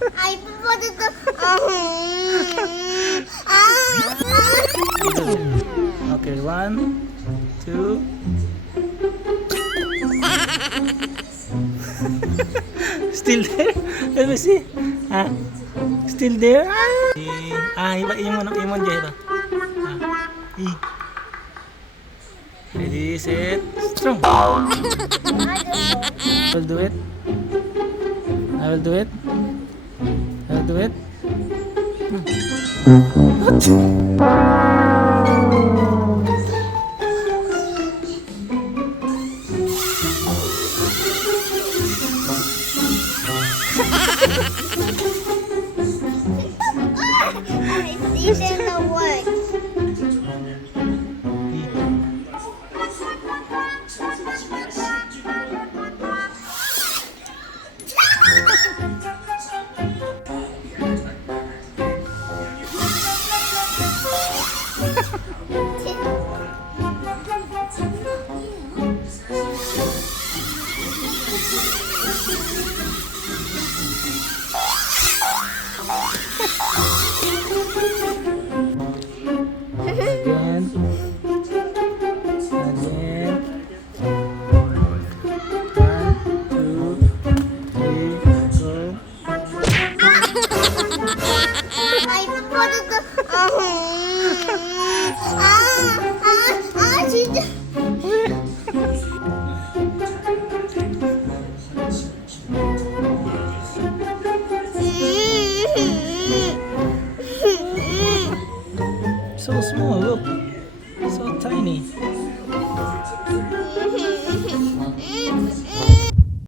I put it. Okay, 1, 2. Still there? Let me see. Ah, still there? Iba imon dyan ito. Ready, set, strong. I will do it. I will do it. I will do it. It didn't work.